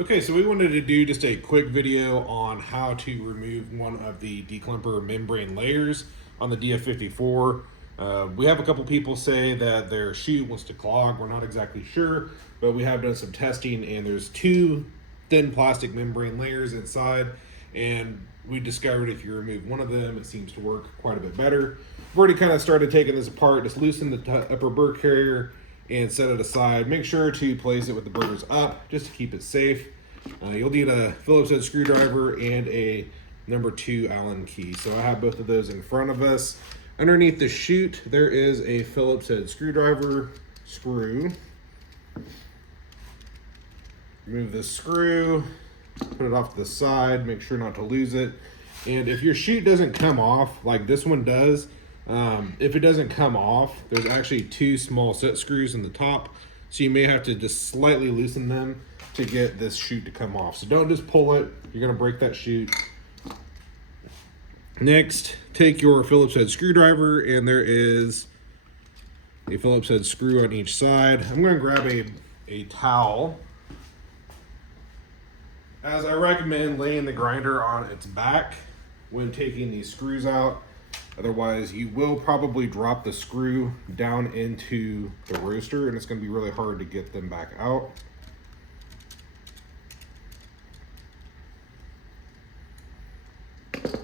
Okay, so we wanted to do just a quick video on how to remove one of the Declumper membrane layers on the DF54. We have a couple people say that their chute wants to clog. We're not exactly sure, but we have done some testing and there's two thin plastic membrane layers inside, and we discovered if you remove one of them, it seems to work quite a bit better. We've already kind of started taking this apart. Just loosen the upper burr carrier and set it aside. Make sure to place it with the burrs up just to keep it safe. You'll need a Phillips head screwdriver and a number 2 Allen key. So I have both of those in front of us. Underneath the chute, there is a Phillips head screwdriver screw. Remove the screw, put it off to the side, make sure not to lose it. And if your chute doesn't come off like this one does, if it doesn't come off, there's actually 2 small set screws in the top, so you may have to just slightly loosen them to get this chute to come off. So don't just pull it, you're gonna break that chute. Next, take your Phillips head screwdriver, and there is a Phillips head screw on each side. I'm gonna grab a towel, as I recommend laying the grinder on its back when taking these screws out. Otherwise, you will probably drop the screw down into the roaster and it's going to be really hard to get them back out.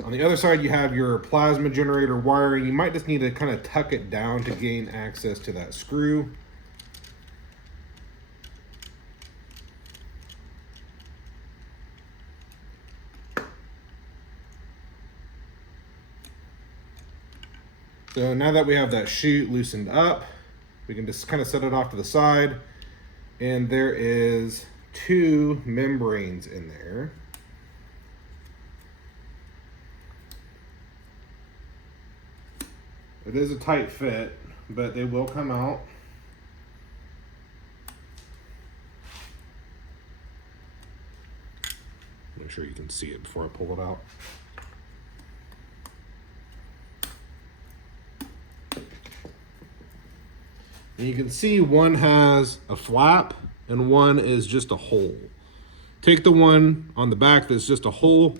On the other side, you have your plasma generator wiring. You might just need to kind of tuck it down to gain access to that screw. So now that we have that chute loosened up, we can just kind of set it off to the side, and there is 2 membranes in there. It is a tight fit, but they will come out. Make sure you can see it before I pull it out. And you can see one has a flap and one is just a hole. Take the one on the back that's just a hole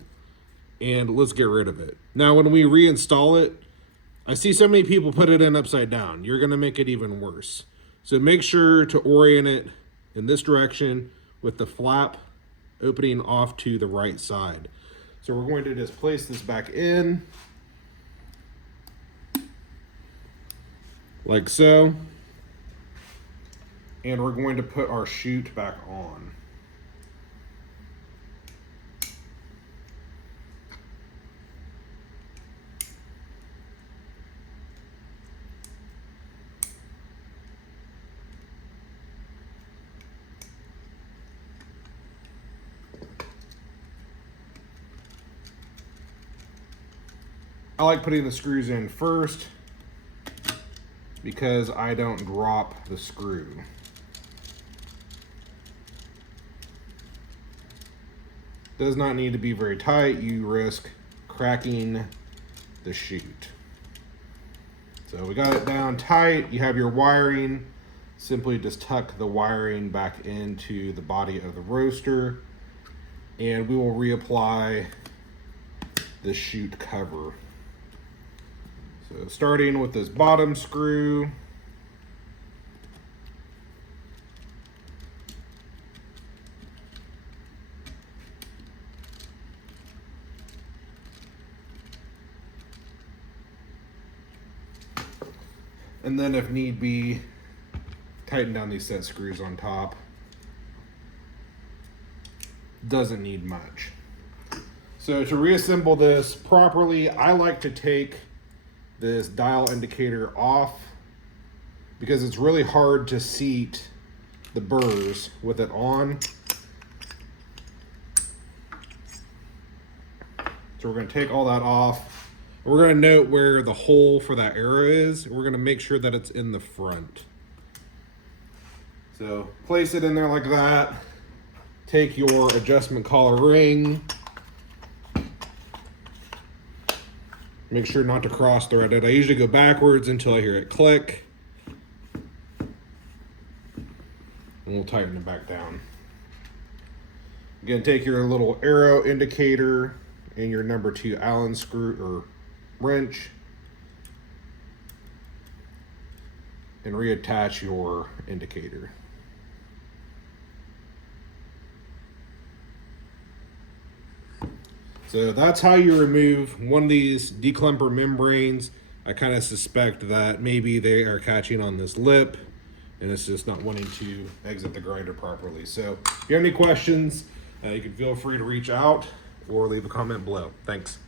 and let's get rid of it. Now, when we reinstall it, I see so many people put it in upside down. You're gonna make it even worse. So make sure to orient it in this direction with the flap opening off to the right side. So we're going to just place this back in, like so. And we're going to put our chute back on. I like putting the screws in first because I don't drop the screw. Does not need to be very tight. You risk cracking the chute. So we got it down tight. You have your wiring. Simply just tuck the wiring back into the body of the roaster, and we will reapply the chute cover. So starting with this bottom screw, and then if need be, tighten down these set screws on top. Doesn't need much. So to reassemble this properly, I like to take this dial indicator off because it's really hard to seat the burrs with it on. So we're going to take all that off. We're going to note where the hole for that arrow is. We're going to make sure that it's in the front. So place it in there like that. Take your adjustment collar ring. Make sure not to cross thread it. I usually go backwards until I hear it click. And we'll tighten it back down. Again, take your little arrow indicator and your number 2 Allen screw or wrench and reattach your indicator. So that's how you remove one of these Declumper membranes. I kind of suspect that maybe they are catching on this lip and it's just not wanting to exit the grinder properly. So if you have any questions, you can feel free to reach out or leave a comment below. Thanks.